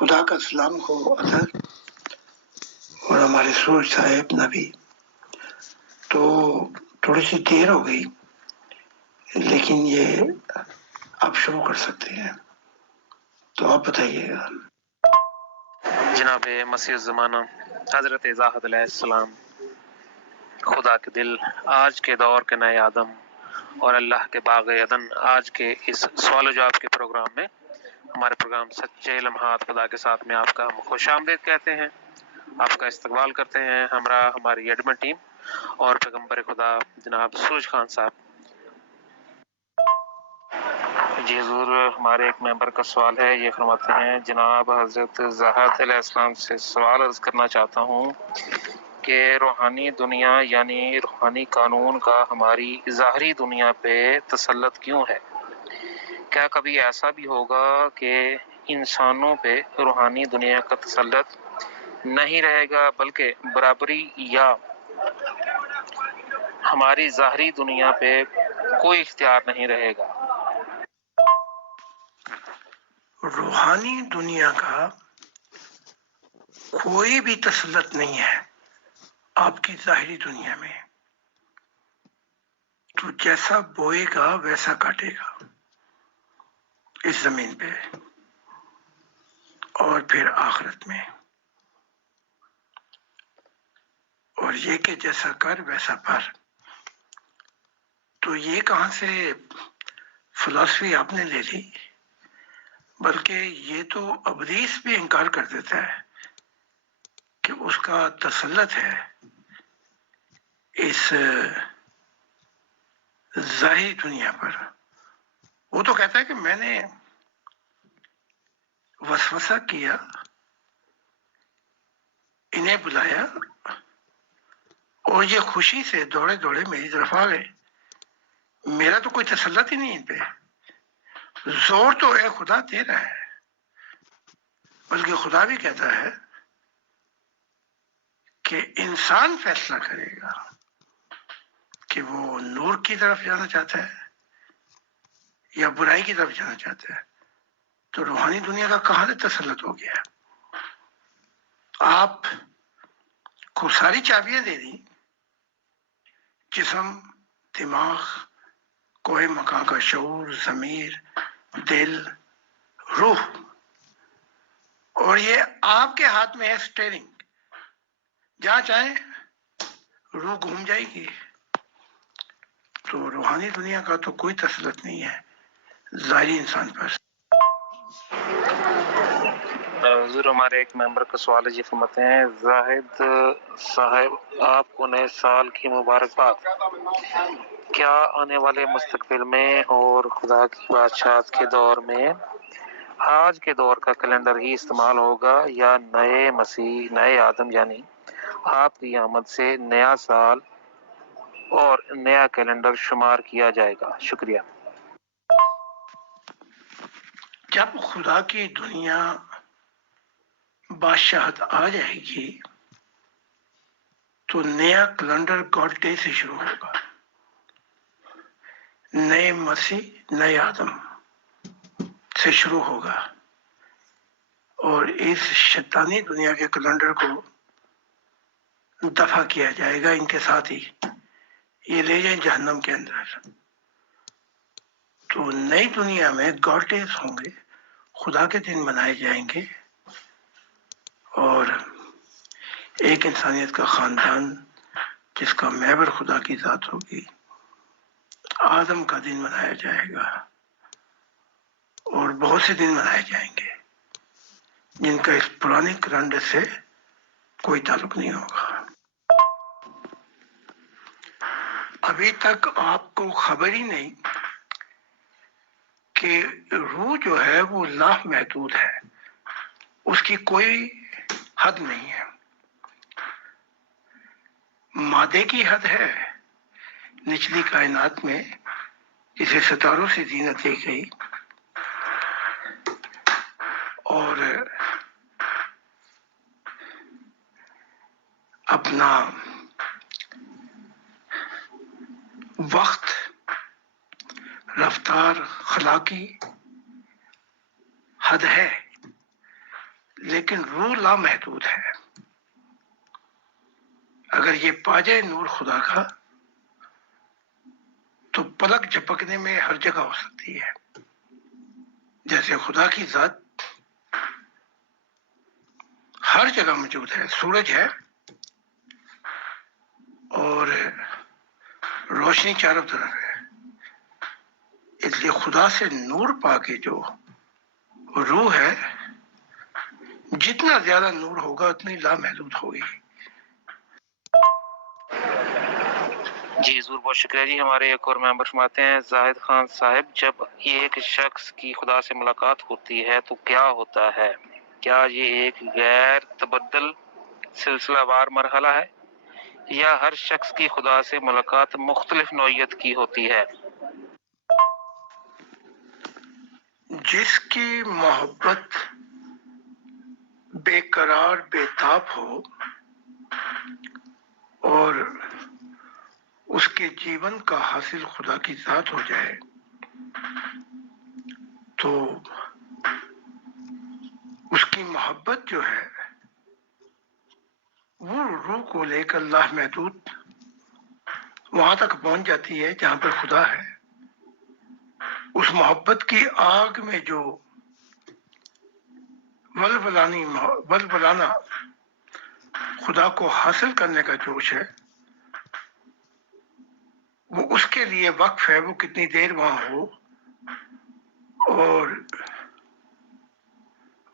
خدا کا سلام ہو اطہر اور ہمارے سورج صاحب نبی. تو تھوڑی سی دیر ہو گئی لیکن یہ آپ شروع کر سکتے ہیں، تو آپ بتائیے گا. جناب مسیح الزمانہ حضرت زاہد علیہ السلام، خدا کے دل، آج کے دور کے نئے آدم اور اللہ کے باغ عدن، آج کے اس سوال و جواب کے پروگرام میں، ہمارے پروگرام سچے لمحات خدا کے ساتھ میں آپ کا ہم خوش آمدید کہتے ہیں، آپ کا استقبال کرتے ہیں ہمراہ ہماری ایڈمن ٹیم اور پیغمبر خدا جناب سورج خان صاحب. جی حضور، ہمارے ایک ممبر کا سوال ہے، یہ فرماتے ہیں جناب حضرت زاہد علیہ السلام سے سوال عرض کرنا چاہتا ہوں کہ روحانی دنیا یعنی روحانی قانون کا ہماری ظاہری دنیا پہ تسلط کیوں ہے؟ کیا کبھی ایسا بھی ہوگا کہ انسانوں پہ روحانی دنیا کا تسلط نہیں رہے گا بلکہ برابری، یا ہماری ظاہری دنیا پہ کوئی اختیار نہیں رہے گا؟ روحانی دنیا کا کوئی بھی تسلط نہیں ہے آپ کی ظاہری دنیا میں. تو جیسا بوئے گا ویسا کاٹے گا اس زمین پہ اور پھر آخرت میں. اور یہ کہ جیسا کر ویسا پر، تو یہ کہاں سے فلسفی آپ نے لے لی؟ بلکہ یہ تو ابلیس بھی انکار کر دیتا ہے کہ اس کا تسلط ہے اس ظاہری دنیا پر. وہ تو کہتا ہے کہ میں نے وسوسہ کیا، انہیں بلایا اور یہ خوشی سے دوڑے دوڑے میری طرف آ گئے. میرا تو کوئی تسلط ہی نہیں ان پہ. زور تو اے خدا تیرا ہے، بلکہ خدا بھی کہتا ہے کہ انسان فیصلہ کرے گا کہ وہ نور کی طرف جانا چاہتا ہے یا برائی کی طرف جانا چاہتا ہے. تو روحانی دنیا کا کہاں سے تسلط ہو گیا؟ آپ کو ساری چابیاں دے دی، جسم، دماغ، کوہ مکان کا شعور، ضمیر، دل، روح، اور یہ آپ کے ہاتھ میں ہے اسٹیئرنگ. جہاں چاہیں روح گھوم جائے گی. تو روحانی دنیا کا تو کوئی تسلط نہیں ہے ظاہری انسان پر. حضور، ہمارے ایک ممبر کا سوال ہے، جی فرماتے ہیں زاہد صاحب آپ کو نئے سال کی مبارکباد. کیا آنے والے مستقبل میں اور خدا کی بادشاہت کے دور میں آج کے دور کا کیلنڈر ہی استعمال ہوگا یا نئے مسیح، نئے آدم یعنی آپ کی آمد سے نیا سال اور نیا کیلنڈر شمار کیا جائے گا؟ شکریہ. جب خدا کی دنیا بادشاہت آ جائے گی تو نیا کیلنڈر گاڈ ڈے سے شروع ہوگا. نئے مسیح، نئے آدم سے شروع ہوگا اور اس شیطانی دنیا کے کیلنڈر کو دفع کیا جائے گا. ان کے ساتھ ہی یہ لے جائیں جہنم کے اندر. تو نئی دنیا میں گاڈ ڈیز ہوں گے، خدا کے دن منائے جائیں گے، اور ایک انسانیت کا خاندان جس کا محور خدا کی ذات ہوگی، آدم کا دن منایا جائے گا. اور بہت سے دن منائے جائیں گے جن کا اس پرانے کیلنڈر سے کوئی تعلق نہیں ہوگا. ابھی تک آپ کو خبر ہی نہیں کہ روح جو ہے وہ لا محدود ہے، اس کی کوئی حد نہیں ہے. مادے کی حد ہے نچلی کائنات میں جسے ستاروں سے زینت دی گئی، اور اپنا وقت، رفتار، خلا کی حد ہے، لیکن روح لامحدود ہے. اگر یہ پا جائے نور خدا کا تو پلک جھپکنے میں ہر جگہ ہو سکتی ہے. جیسے خدا کی ذات ہر جگہ موجود ہے. سورج ہے اور روشنی چاروں طرف ہے. اس لیے خدا سے نور پا کے جو روح ہے، جتنا زیادہ نور ہوگا اتنی لامحدود ہوگی. جی حضور بہت شکریہ جی. ہمارے ایک اور ممبر فرماتے ہیں زاہد خان صاحب، جب ایک شخص کی خدا سے ملاقات ہوتی ہے تو کیا ہوتا ہے؟ کیا یہ ایک غیر تبدل سلسلہ وار مرحلہ ہے یا ہر شخص کی خدا سے ملاقات مختلف نوعیت کی ہوتی ہے؟ جس کی محبت بے قرار بے تاب ہو اور اس کے جیون کا حاصل خدا کی ذات ہو جائے تو اس کی محبت جو ہے وہ روح کو لے کر لامحدود وہاں تک پہنچ جاتی ہے جہاں پر خدا ہے. اس محبت کی آگ میں جو ولولانا خدا کو حاصل کرنے کا جوش ہے وہ اس کے لیے وقف ہے. وہ کتنی دیر وہاں ہو اور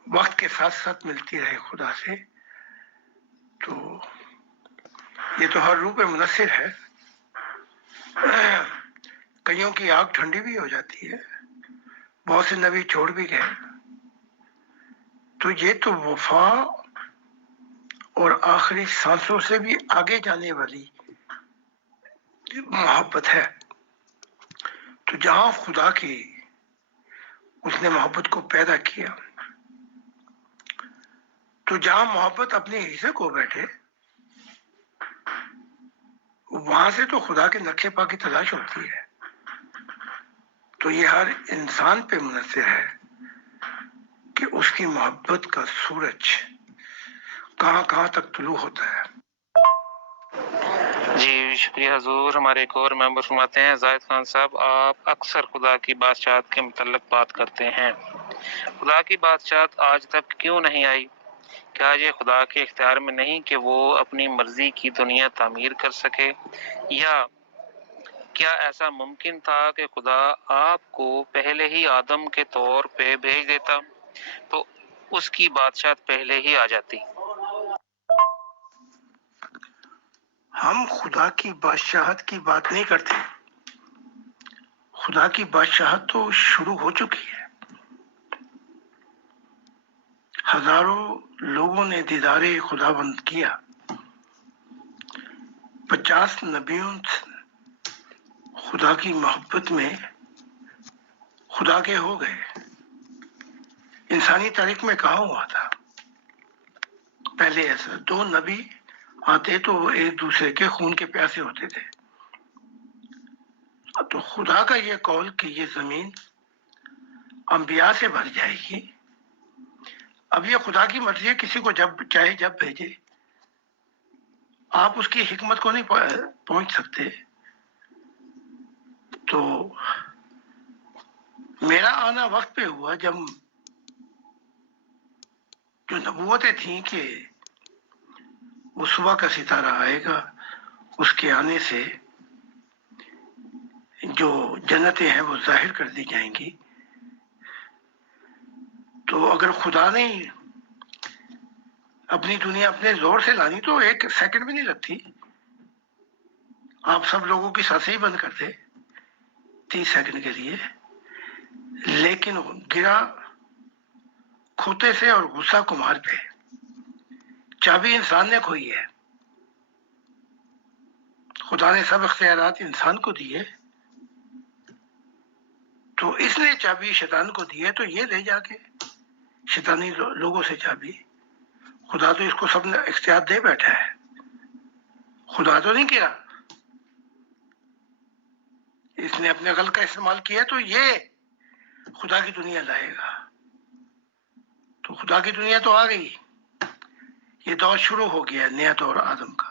وقت کے ساتھ ساتھ ملتی رہے خدا سے، تو یہ تو ہر روح پہ منحصر ہے. کئیوں کی آگ ٹھنڈی بھی ہو جاتی ہے، بہت سے نبی چھوڑ بھی گئے. تو یہ تو وفا اور آخری سانسوں سے بھی آگے جانے والی محبت ہے. تو جہاں خدا کی اس نے محبت کو پیدا کیا، تو جہاں محبت اپنے حصے کو بیٹھے وہاں سے تو خدا کے نقشے پا کی تلاش ہوتی ہے. تو یہ ہر انسان پہ منحصر ہے کہ اس کی محبت کا سورج کہاں کہاں تک طلوع ہوتا ہے. جی شکریہ حضور. ہمارے ایک اور ممبر فرماتے ہیں زاہد خان صاحب، آپ اکثر خدا کی بادشاہت کے متعلق بات کرتے ہیں. خدا کی بادشاہت آج تک کیوں نہیں آئی؟ کیا یہ خدا کے اختیار میں نہیں کہ وہ اپنی مرضی کی دنیا تعمیر کر سکے؟ یا کیا ایسا ممکن تھا کہ خدا آپ کو پہلے ہی آدم کے طور پہ بھیج دیتا تو اس کی بادشاہت پہلے ہی آ جاتی؟ ہم خدا کی بادشاہت کی بات نہیں کرتے. خدا کی بادشاہت تو شروع ہو چکی ہے. ہزاروں لوگوں نے دیدار خدا بند کیا. 50 نبیوں خدا کی محبت میں خدا کے ہو گئے. انسانی تاریخ میں کہاں ہوا تھا پہلے ایسا؟ 2 نبی آتے تو وہ ایک دوسرے کے خون کے پیاسے ہوتے تھے. تو خدا کا یہ قول کہ یہ زمین انبیاء سے بھر جائے گی، اب یہ خدا کی مرضی ہے، کسی کو جب چاہے جب بھیجے. آپ اس کی حکمت کو نہیں پہنچ سکتے. تو میرا آنا وقت پہ ہوا جب جو نبوتیں تھیں کہ وہ صبح کا ستارہ آئے گا، اس کے آنے سے جو جنتیں ہیں وہ ظاہر کر دی جائیں گی. تو اگر خدا نے اپنی دنیا اپنے زور سے لانی تو 1 سیکنڈ بھی نہیں لگتی. آپ سب لوگوں کی سانسیں ہی بند کر دے 30 سیکنڈ کے لیے. لیکن گرا کھوتے سے اور غصہ کمہار پہ. چابی انسان نے کھوئی ہے. خدا نے سب اختیارات انسان کو دیے، تو اس نے چابی شیطان کو دی ہے، تو یہ لے جا کے شیطانی لوگوں سے چابی. خدا تو اس کو سب نے اختیار دے بیٹھا ہے. خدا تو نہیں کیا، اس نے اپنے عقل کا استعمال کیا تو یہ خدا کی دنیا لائے گا. تو خدا کی دنیا تو آ گئی، یہ دور شروع ہو گیا، نیا دور آدم کا۔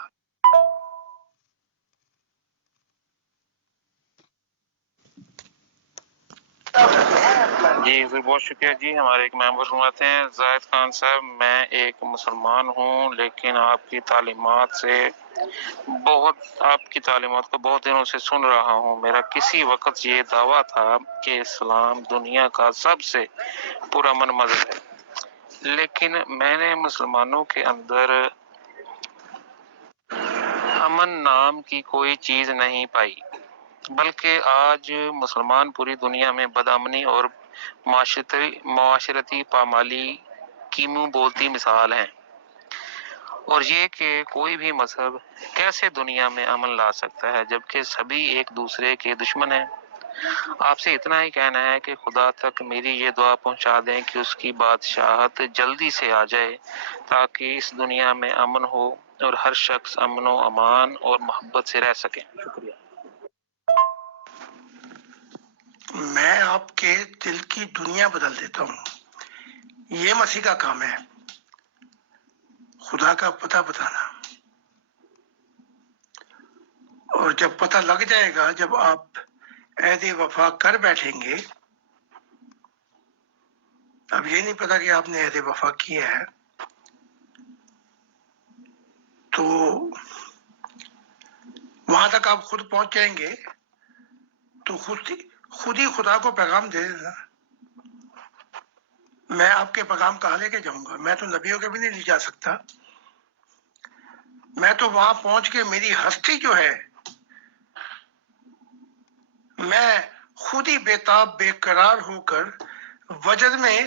جی بہت شکریہ جی۔ ہمارے ایک ممبر فرماتے ہیں زاہد خان صاحب، میں ایک مسلمان ہوں لیکن آپ کی تعلیمات کو بہت دنوں سے سن رہا ہوں۔ میرا کسی وقت یہ دعویٰ تھا کہ اسلام دنیا کا سب سے پرامن مذہب ہے، لیکن میں نے مسلمانوں کے اندر امن نام کی کوئی چیز نہیں پائی، بلکہ آج مسلمان پوری دنیا میں بدامنی اور معاشرتی پامالی کی منہ بولتی مثال ہیں، اور یہ کہ کوئی بھی مذہب کیسے دنیا میں امن لا سکتا ہے جبکہ سبھی ایک دوسرے کے دشمن ہیں۔ آپ سے اتنا ہی کہنا ہے کہ خدا تک میری یہ دعا پہنچا دیں کہ اس کی بادشاہت جلدی سے آ جائے تاکہ اس دنیا میں امن ہو اور ہر شخص امن و امان اور محبت سے رہ سکے۔ شکریہ۔ میں آپ کے دل کی دنیا بدل دیتا ہوں، یہ مسیح کا کام ہے، خدا کا پتہ بتانا۔ اور جب پتہ لگ جائے گا، جب آپ عہد وفا کر بیٹھیں گے، اب یہ نہیں پتا کہ آپ نے عہد وفا کیا ہے، تو وہاں تک آپ خود پہنچ جائیں گے تو خود ہی خدا کو پیغام دے دینا، میں آپ کے پیغام کہاں لے کے جاؤں گا؟ میں تو نبیوں کے بھی نہیں لے جا سکتا، میں تو وہاں پہنچ کے میری ہستی جو ہے، میں خود ہی بے تاب بے قرار ہو کر وجد میں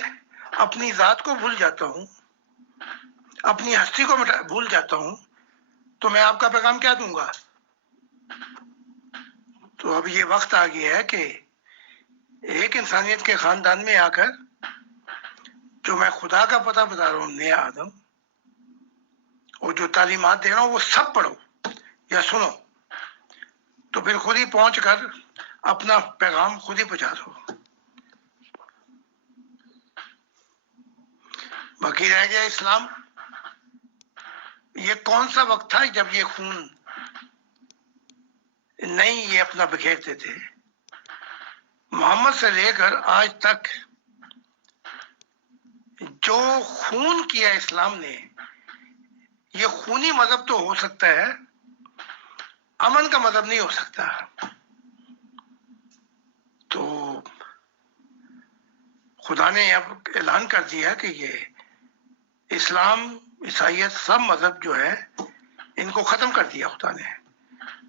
اپنی ذات کو بھول جاتا ہوں، اپنی ہستی کو بھول جاتا ہوں، تو میں آپ کا پیغام کیا دوں گا؟ تو اب یہ وقت آ گیا ہے کہ ایک انسانیت کے خاندان میں آ کر جو میں خدا کا پتہ بتا رہا ہوں، نیا آدم، اور جو تعلیمات دے رہا ہوں وہ سب پڑھو یا سنو، تو پھر خود ہی پہنچ کر اپنا پیغام خود ہی پہنچا دو۔ باقی رہ گیا اسلام۔ یہ کون سا وقت تھا جب یہ خون نہیں یہ اپنا بکھیرتے تھے؟ محمد سے لے کر آج تک جو خون کیا اسلام نے، یہ خونی مذہب تو ہو سکتا ہے، امن کا مذہب نہیں ہو سکتا۔ تو خدا نے اب اعلان کر دیا کہ یہ اسلام، عیسائیت، سب مذہب جو ہے ان کو ختم کر دیا خدا نے،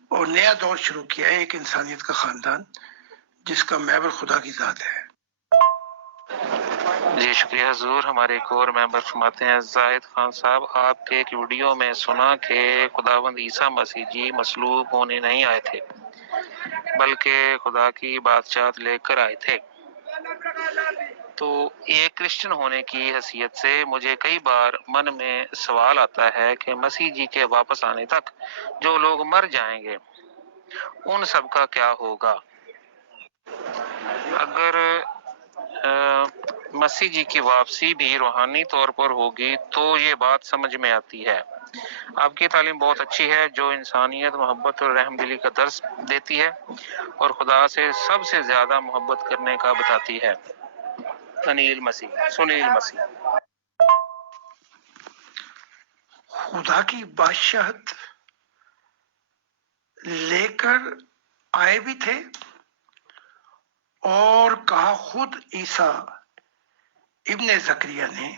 اور نیا دور شروع کیا ہے، ایک انسانیت کا خاندان جس کا محور خدا کی ذات ہے۔ جی شکریہ حضور۔ ہمارے ایک اور ممبر فرماتے ہیں زاہد خان صاحب، آپ کے ایک ویڈیو میں سنا کہ خداوند عیسیٰ مسیح جی مصلوب ہونے نہیں آئے تھے بلکہ خدا کی بادشاہت لے کر آئے تھے، تو ایک کرسچن ہونے کی حیثیت سے مجھے کئی بار من میں سوال آتا ہے کہ مسیح جی کے واپس آنے تک جو لوگ مر جائیں گے ان سب کا کیا ہوگا؟ اگر مسیح جی کی واپسی بھی روحانی طور پر ہوگی تو یہ بات سمجھ میں آتی ہے۔ آپ کی تعلیم بہت اچھی ہے جو انسانیت، محبت اور رحم دلی کا درس دیتی ہے اور خدا سے سب سے زیادہ محبت کرنے کا بتاتی ہے۔ سنیل مسیح۔ خدا کی بادشاہت لے کر آئے بھی تھے، اور کہا خود عیسیٰ ابن زکریا نے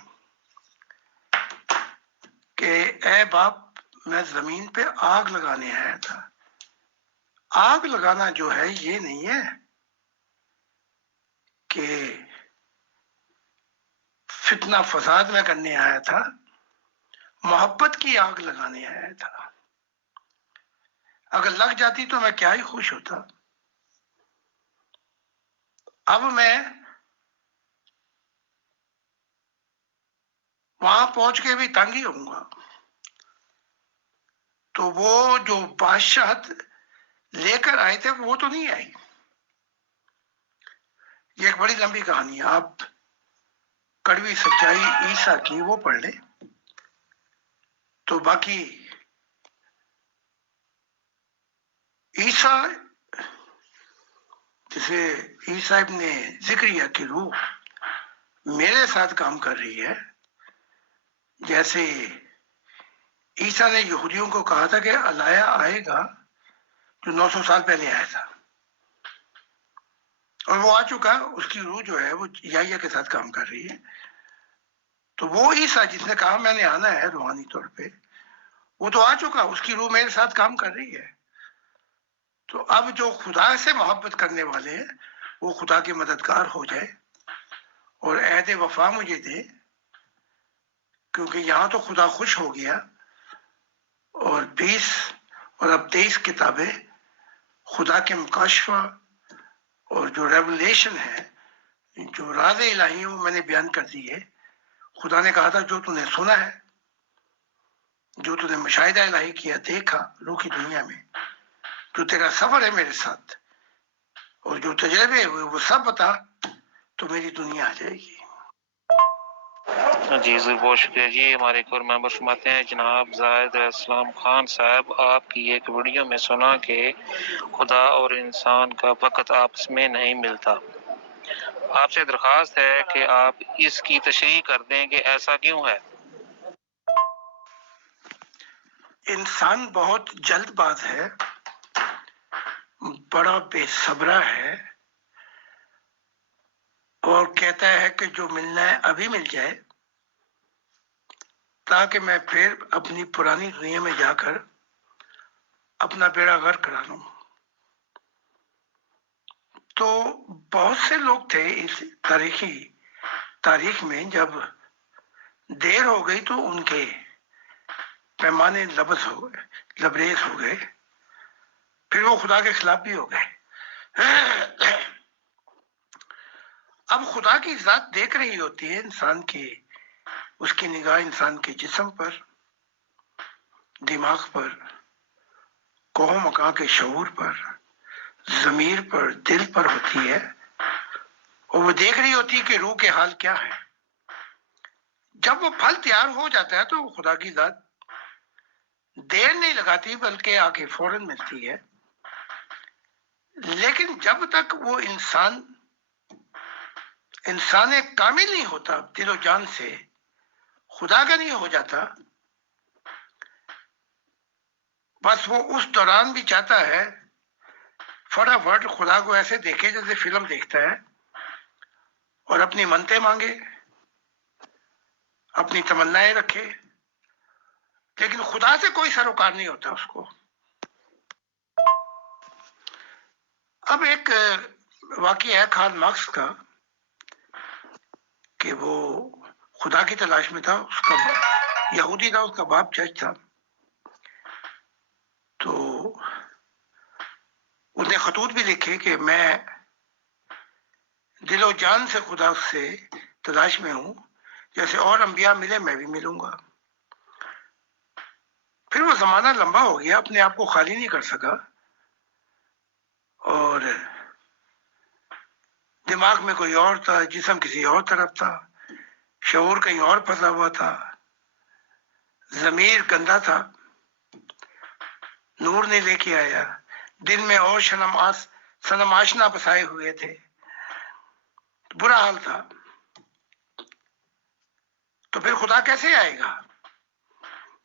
کہ اے باپ، میں زمین پہ آگ لگانے آیا تھا۔ آگ لگانا جو ہے یہ نہیں ہے کہ فتنہ فساد میں کرنے آیا تھا، محبت کی آگ لگانے آیا تھا۔ اگر لگ جاتی تو میں کیا ہی خوش ہوتا۔ اب میں وہاں پہنچ کے بھی تنگ ہی ہوں گا، تو وہ جو بادشاہت لے کر آئے تھے وہ تو نہیں آئی۔ یہ ایک بڑی لمبی کہانی ہے، آپ کڑوی سچائی عیسیٰ کی وہ پڑھ لے تو باقی عیسیٰ جسے عیسیٰ ابن ذکریہ کی روح میرے ساتھ کام کر رہی ہے، جیسے عیسیٰ نے یہودیوں کو کہا تھا کہ الایہ آئے گا جو 900 سال پہلے آیا تھا اور وہ آ چکا، اس کی روح جو ہے وہ یحییٰ کے ساتھ کام کر رہی ہے. تو وہ عیسیٰ جس نے کہا میں نے آنا ہے روحانی طور پہ، وہ تو آ چکا، اس کی روح میرے ساتھ کام کر رہی ہے. تو اب جو خدا سے محبت کرنے والے ہیں وہ خدا کے مددگار ہو جائے اور عہد وفا مجھے دے، کیونکہ یہاں تو خدا خوش ہو گیا اور 20 اور اب 23 کتابیں خدا کے مکاشفہ اور جو ریولیشن ہے، جو راز الہی وہ میں نے بیان کر دی ہے. خدا نے کہا تھا جو تو نے سنا ہے، جو تو نے مشاہدہ الہی کیا، دیکھا روح کی دنیا میں، جو تیرا سفر ہے میرے ساتھ اور جو تجربے ہوئے وہ سب بتا، تو میری دنیا آ جائے گی. جی ضرور، بہت شکریہ جی. ہمارے ایک اور ممبر فرماتے ہیں جناب زاہد اسلام خان صاحب، آپ کی ایک ویڈیو میں سنا کہ خدا اور انسان کا وقت آپس میں نہیں ملتا. آپ سے درخواست ہے کہ آپ اس کی تشریح کر دیں کہ ایسا کیوں ہے. انسان بہت جلد باز ہے، بڑا بے صبرا ہے اور کہتا ہے کہ جو ملنا ہے ابھی مل جائے تاکہ میں پھر اپنی پرانی دنیا میں جا کر اپنا بیڑا غرق کرا لوں. تو بہت سے لوگ تھے اس تاریخ میں، جب دیر ہو گئی تو ان کے پیمانے لبریز ہو گئے، پھر وہ خدا کے خلاف بھی ہو گئے. اب خدا کی ذات دیکھ رہی ہوتی ہے انسان کی، اس کی نگاہ انسان کے جسم پر، دماغ پر، کوہ مکاں کے شعور پر، ضمیر پر، دل پر ہوتی ہے، اور وہ دیکھ رہی ہوتی ہے کہ روح کے حال کیا ہے. جب وہ پھل تیار ہو جاتا ہے تو خدا کی ذات دیر نہیں لگاتی بلکہ آ کے فوراً ملتی ہے. لیکن جب تک وہ انسان کامل نہیں ہوتا، دل و جان سے خدا کا نہیں ہو جاتا، بس وہ اس دوران بھی چاہتا ہے فٹافٹ خدا کو ایسے دیکھے جیسے فلم دیکھتا ہے اور اپنی منتیں مانگے، اپنی تمنائیں رکھے، لیکن خدا سے کوئی سروکار نہیں ہوتا اس کو. اب ایک واقعہ ہے کارل مارکس کا کہ وہ خدا کی تلاش میں تھا، اس کا یہودی تھا، اس کا باپ جج تھا. تو اس نے خطوط بھی لکھے کہ میں دل و جان سے خدا سے تلاش میں ہوں، جیسے اور انبیاء ملے میں بھی ملوں گا. پھر وہ زمانہ لمبا ہو گیا، اپنے آپ کو خالی نہیں کر سکا اور دماغ میں کوئی اور تھا، جسم کسی اور طرف تھا، شعور کہیں اور پھنسا ہوا تھا، ضمیر گندا تھا، نور نہیں لے کے آیا، دل میں اور صنم آشنا بسائے ہوئے تھے، برا حال تھا. تو پھر خدا کیسے آئے گا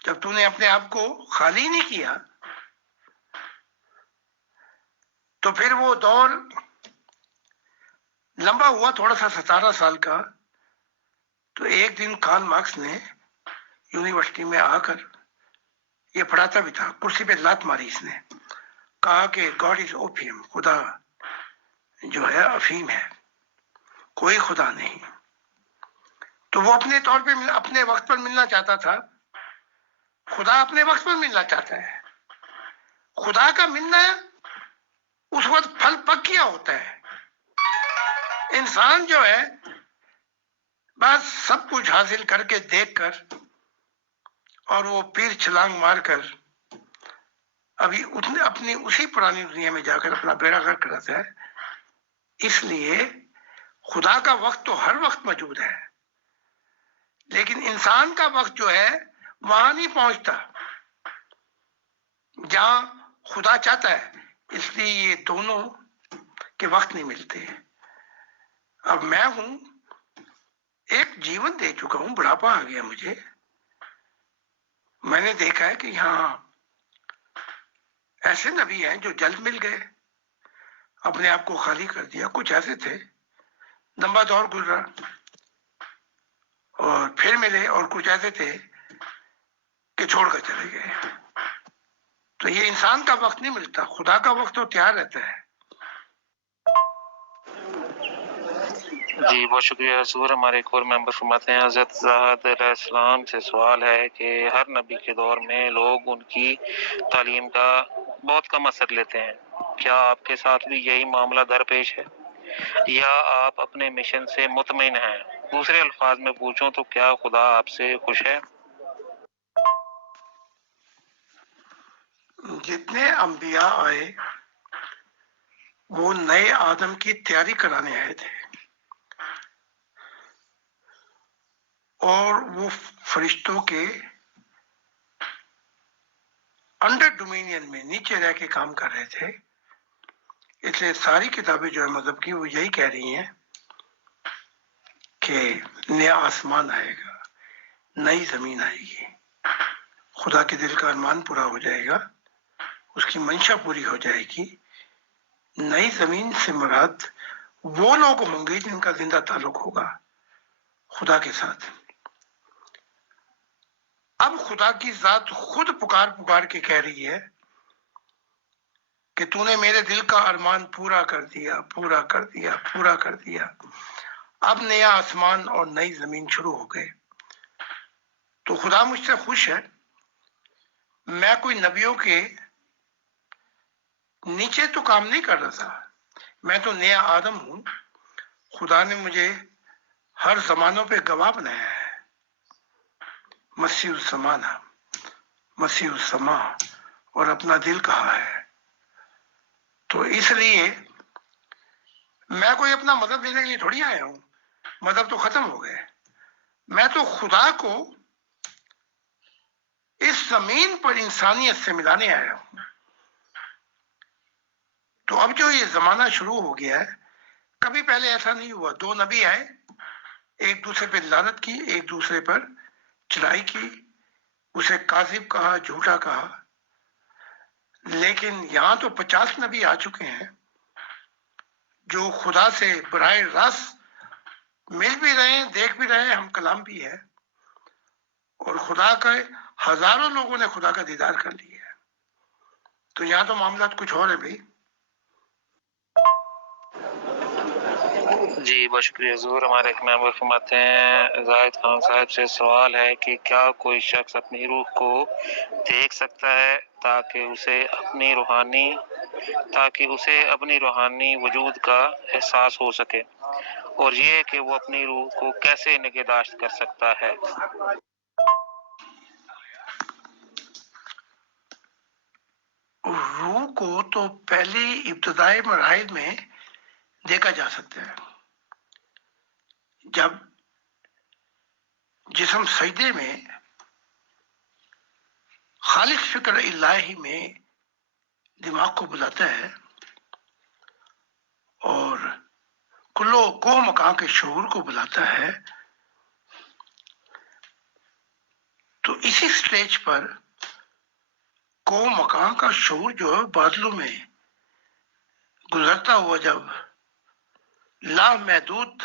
جب تو نے اپنے آپ کو خالی نہیں کیا؟ تو پھر وہ دور لمبا ہوا، تھوڑا سا 17 سال کا. تو ایک دن کارل مارکس نے یونیورسٹی میں آ کر، یہ پڑھاتا بھی تھا، کرسی پہ لات ماری، اس نے کہا کہ گاڈ از اوپیم، خدا جو ہے افیم ہے، کوئی خدا نہیں. تو وہ اپنے طور پہ اپنے وقت پر ملنا چاہتا تھا، خدا اپنے وقت پر ملنا چاہتا ہے. خدا کا ملنا اس وقت پھل پک گیا ہوتا ہے. انسان جو ہے بس سب کچھ حاصل کر کے دیکھ کر اور وہ پیر چھلانگ مار کر ابھی اپنی اسی پرانی دنیا میں جا کر اپنا بیڑا غرق کراتا ہے. اس لیے خدا کا وقت تو ہر وقت موجود ہے، انسان کا وقت جو ہے وہاں نہیں پہنچتا جہاں خدا چاہتا ہے، اس لیے یہ دونوں کے وقت نہیں ملتے۔ اب میں ہوں، ایک جیون دے چکا ہوں، بڑھاپا آ گیا مجھے، میں نے دیکھا ہے کہ یہاں ایسے نبی ہیں جو جلد مل گئے، اپنے آپ کو خالی کر دیا، کچھ ایسے تھے لمبا دور گزرا اور پھر ملے، اور کچھ ایسے تھے کہ چھوڑ کر چلے گئے۔ تو یہ انسان کا وقت نہیں ملتا، خدا کا وقت تو تیار رہتا ہے۔ جی بہت شکریہ حضور۔ ہمارے ایک اور ممبر فرماتے ہیں حضرت زاہد علیہ السلام سے سوال ہے کہ ہر نبی کے دور میں لوگ ان کی تعلیم کا بہت کم اثر لیتے ہیں، کیا آپ کے ساتھ بھی یہی معاملہ درپیش ہے یا آپ اپنے مشن سے مطمئن ہیں؟ دوسرے الفاظ میں پوچھوں تو کیا خدا آپ سے خوش ہے؟ جتنے انبیاء آئے وہ نئے آدم کی تیاری کرانے آئے تھے، اور وہ فرشتوں کے انڈر ڈومینین میں نیچے رہ کے کام کر رہے تھے۔ اس لیے ساری کتابیں جو ہے مذہب کی وہ یہی کہہ رہی ہیں کہ نیا آسمان آئے گا، نئی زمین آئے گی، خدا کے دل کا ارمان پورا ہو جائے گا، اس کی منشا پوری ہو جائے گی۔ نئی زمین سے مراد وہ لوگ ہوں گے جن کا زندہ تعلق ہوگا خدا کے ساتھ۔ اب خدا کی ذات خود پکار پکار کے کہہ رہی ہے کہ تو نے میرے دل کا ارمان پورا کر دیا، پورا کر دیا، پورا کر دیا۔ اب نیا آسمان اور نئی زمین شروع ہو گئے، تو خدا مجھ سے خوش ہے۔ میں کوئی نبیوں کے نیچے تو کام نہیں کر رہا تھا، میں تو نیا آدم ہوں۔ خدا نے مجھے ہر زمانوں پہ گواہ بنایا ہے، مسیح الزمانہ، مسیح السما، اور اپنا دل کہا ہے۔ تو اس لیے میں کوئی اپنا مذہب دینے کے لیے تھوڑی آیا ہوں، مذہب تو ختم ہو گئے۔ میں تو خدا کو اس زمین پر انسانیت سے ملانے آیا ہوں۔ تو اب جو یہ زمانہ شروع ہو گیا ہے، کبھی پہلے ایسا نہیں ہوا۔ دو نبی آئے، ایک دوسرے پہ لعنت کی، ایک دوسرے پر چڑھائی کی، اسے کاذب کہا، جھوٹا کہا۔ لیکن یہاں تو 50 نبی آ چکے ہیں جو خدا سے براہ راست مل بھی رہے ہیں، دیکھ بھی رہے ہیں، ہم کلام بھی ہے، اور خدا کا ہزاروں لوگوں نے خدا کا دیدار کر لیا ہے۔ تو یہاں تو معاملات کچھ اور ہے بھائی۔ جی بہت شکریہ حضور۔ ہمارے ایک ممبر فرماتے ہیں زاہد خان صاحب سے سوال ہے کہ کیا کوئی شخص اپنی روح کو دیکھ سکتا ہے تاکہ اسے اپنی روحانی وجود کا احساس ہو سکے، اور یہ کہ وہ اپنی روح کو کیسے نگہداشت کر سکتا ہے؟ روح کو تو پہلی ابتدائی مراحل میں دیکھا جا سکتا ہے، جب جسم سجدے میں خالص فکر الہی میں دماغ کو بلاتا ہے اور کلو کو مکان کے شعور کو بلاتا ہے، تو اسی سٹیج پر کو مکان کا شعور جو ہے بادلوں میں گزرتا ہوا جب لامحدود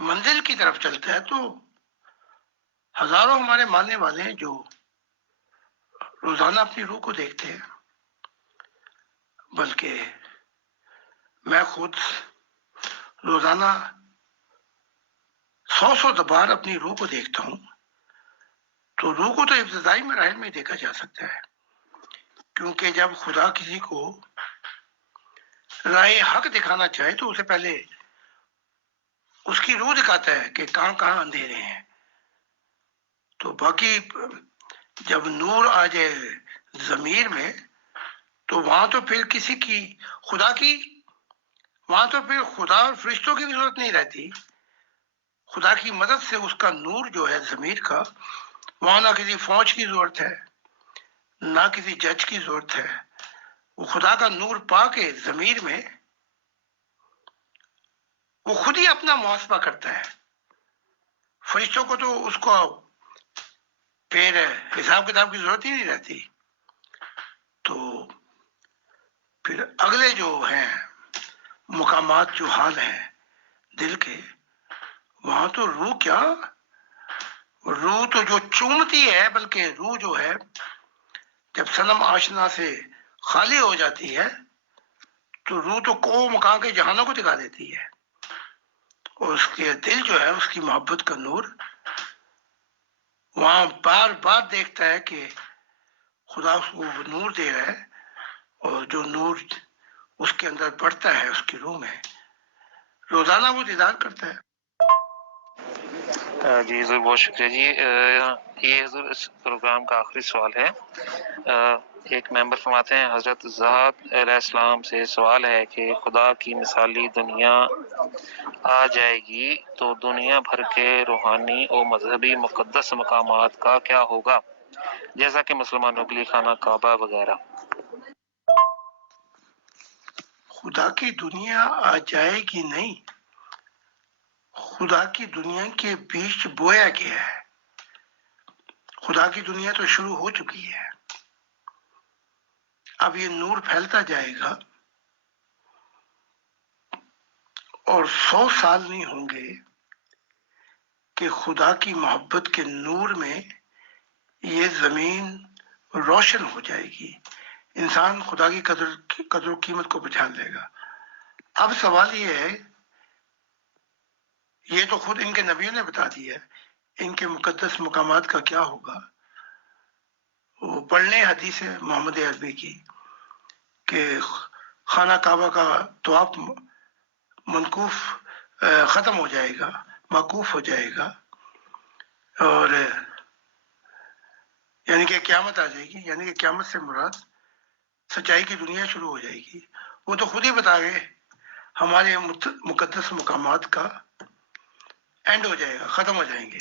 منزل کی طرف چلتا ہے، تو ہزاروں ہمارے ماننے والے ہیں جو روزانہ اپنی روح کو دیکھتے ہیں، بلکہ میں خود روزانہ 100 بار اپنی روح کو دیکھتا ہوں۔ تو روح کو تو ابتدائی مراحل میں دیکھا جا سکتا ہے، کیونکہ جب خدا کسی کو راہ حق دکھانا چاہے تو اسے پہلے اس کی روح دکھاتا ہے کہ کہاں کہاں اندھیرے ہیں۔ تو باقی جب نور آ جائے ضمیر میں، تو وہاں تو پھر کسی کی خدا کی، وہاں تو پھر خدا اور فرشتوں کی بھی ضرورت نہیں رہتی، خدا کی مدد سے اس کا نور جو ہے ضمیر کا، وہاں نہ کسی فوج کی ضرورت ہے نہ کسی جج کی ضرورت ہے، وہ خدا کا نور پا کے ضمیر میں وہ خود ہی اپنا محاسبہ کرتا ہے۔ فرشتوں کو تو اس کو پھر حساب کتاب کی ضرورت ہی نہیں رہتی۔ تو پھر اگلے جو ہیں مقامات جو حال ہیں دل کے، وہاں تو روح کیا، روح تو جو چومتی ہے، بلکہ روح جو ہے جب صنم آشنا سے خالی ہو جاتی ہے تو روح تو کو مکان کے جہانوں کو دکھا دیتی ہے، اور اس کے دل جو ہے اس کی محبت کا نور وہاں بار بار دیکھتا ہے کہ خدا اس کو نور دے رہا ہے، اور جو نور اس کے اندر بڑھتا ہے اس کی روح میں، روزانہ وہ دیدار کرتا ہے۔ جی حضور بہت شکریہ جی۔ یہ حضور اس پروگرام کا آخری سوال ہے۔ ایک ممبر فرماتے ہیں حضرت زہد علیہ السلام سے سوال ہے کہ خدا کی مثالی دنیا آ جائے گی تو دنیا بھر کے روحانی اور مذہبی مقدس مقامات کا کیا ہوگا، جیسا کہ مسلمانوں کے لیے خانہ کعبہ وغیرہ؟ خدا کی دنیا آ جائے گی نہیں، خدا کی دنیا کے بیچ بویا گیا ہے۔ خدا کی دنیا تو شروع ہو چکی ہے، اب یہ نور پھیلتا جائے گا، اور 100 سال نہیں ہوں گے کہ خدا کی محبت کے نور میں یہ زمین روشن ہو جائے گی، انسان خدا کی قدر و قیمت کو پہچان لے گا۔ اب سوال یہ ہے، یہ تو خود ان کے نبیوں نے بتا دیا ہے، ان کے مقدس مقامات کا کیا ہوگا۔ وہ پڑھ لیں حدیث محمد عربی کی کہ خانہ کعبہ کا طواف منقوف ختم ہو جائے گا، موقوف ہو جائے گا، اور یعنی کہ قیامت آ جائے گی، یعنی کہ قیامت سے مراد سچائی کی دنیا شروع ہو جائے گی۔ وہ تو خود ہی بتا گئے ہمارے مقدس مقامات کا اینڈ ہو جائے گا، ختم ہو جائیں گے،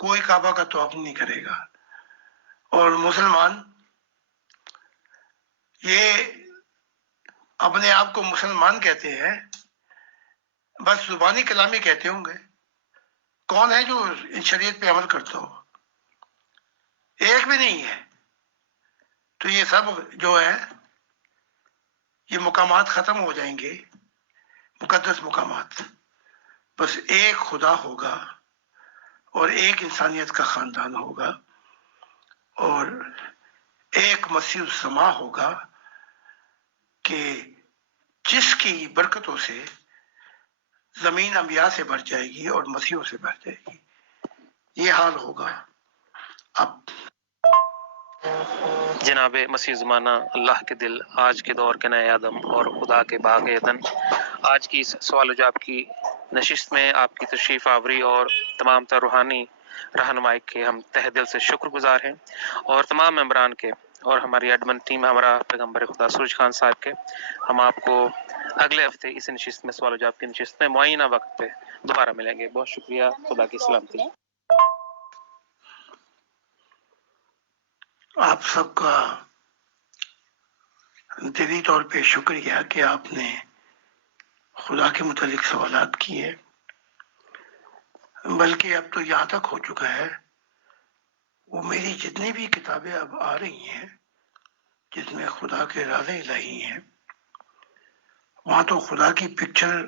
کوئی کعبہ کا طواف نہیں کرے گا، اور مسلمان یہ اپنے آپ کو مسلمان کہتے ہیں، بس زبانی کلامی کہتے ہوں گے، کون ہے جو ان شریعت پہ عمل کرتا ہو؟ ایک بھی نہیں ہے۔ تو یہ سب جو ہے یہ مقامات ختم ہو جائیں گے، مقدس مقامات، بس ایک خدا ہوگا اور ایک انسانیت کا خاندان ہوگا اور ایک مسیح السما ہوگا کہ جس کی برکتوں سے زمین انبیاء سے بھر جائے گی اور مسیحوں سے بھر جائے گی۔ یہ حال ہوگا۔ اب جناب مسیح زمانہ، اللہ کے دل، آج کے دور کے نئے آدم اور خدا کے باغ عدن، آج کی اس سوال و جواب کی نشست میں آپ کی تشریف آوری اور تمام تر روحانی رہنمائی کے ہم تہ دل سے شکر گزار ہیں، اور تمام ممبران کے اور ہماری ایڈمن ٹیم ہمارا پیغمبر خدا سورج خان صاحب کے، ہم آپ کو اگلے ہفتے اس نشست میں سوال و جواب کی نشست میں معینہ وقت پہ دوبارہ ملیں گے۔ بہت شکریہ، خدا کی سلامتی۔ آپ سب کا دلی طور پہ شکریہ کہ آپ نے خدا کے متعلق سوالات کیے، بلکہ اب تو یہاں تک ہو چکا ہے، وہ میری جتنی بھی کتابیں اب آ رہی ہیں جس میں خدا کے راز الہی ہیں، وہاں تو خدا کی پکچر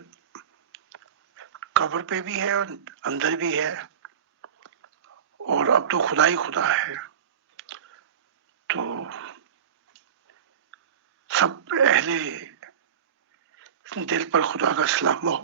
کور پہ بھی ہے اور اندر بھی ہے، اور اب تو خدا ہی خدا ہے۔ تو سب اہل دل پر خدا کا سلام ہو۔